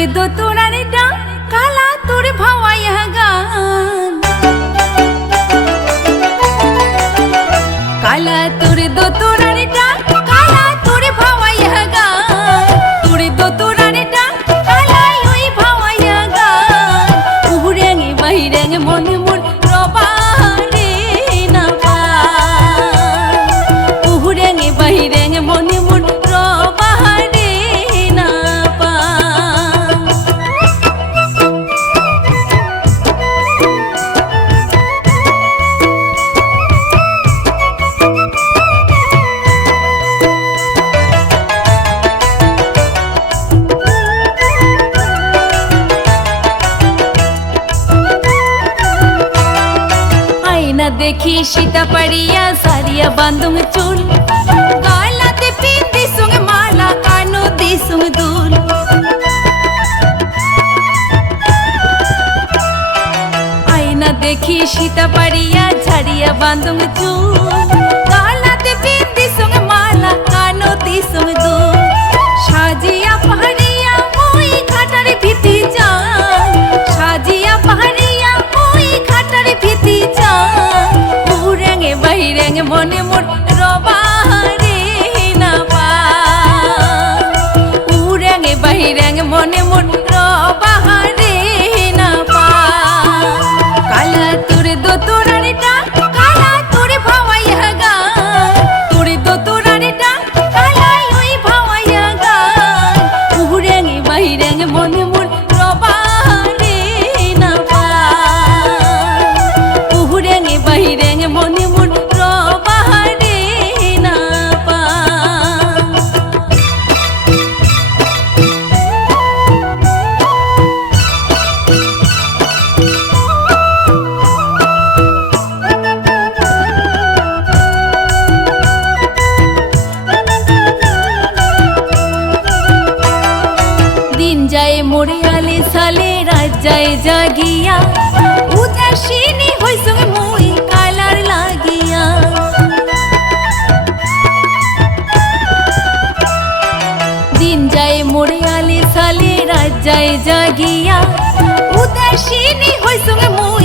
তোরে দো তোরারে ডাক কালা তোর ভাওয়াইয়া গান কালা তোরে দো তোরারে ডাক কালা তোর ভাওয়াইয়া গান তোরে দো তোরারে ডাক কালা ওই ভাওয়াইয়া গান উহুরেঙে বাহিরেঙে মনে মন রবারে না পা উহুরেঙে বাহিরেঙে মনে মন রবারে না পা देखी सीता पड़िया सारिया बांधुंग चूल गालाते पिंदी सुंग माला कानो दी सुंग दूल आईना देखी सीता पड़िया झाड़िया बांधुंग चूल गालाते पिंदी सुंग माला कानो दी सुंग दूल साजिया पहाड़िया मोई घाटार भीति जान साजिया पहाड़िया मोई घाटार भीति जान বাহিরেঙে মনে মোর রবারে না পা উড়েঙে বাহিরেঙে মনে মোর রবারে না পা কালা তোরে দো তোরারে ডাক কালা তোরে ভাওয়াইয়া গান তোরে দো তোরারে ডাক কালা ওই ভাওয়াইয়া গান উড়েঙে বাহিরেঙে মনে মোর রবারে না পা উড়েঙে বাহিরেঙে মনে মোর मोरे आले साले रात जाए जागिया उदासीनी होई संग मोई कालार लागिया दिन जाए मोरे आले साले रात जाए जागिया उदासीनी होई संग मोई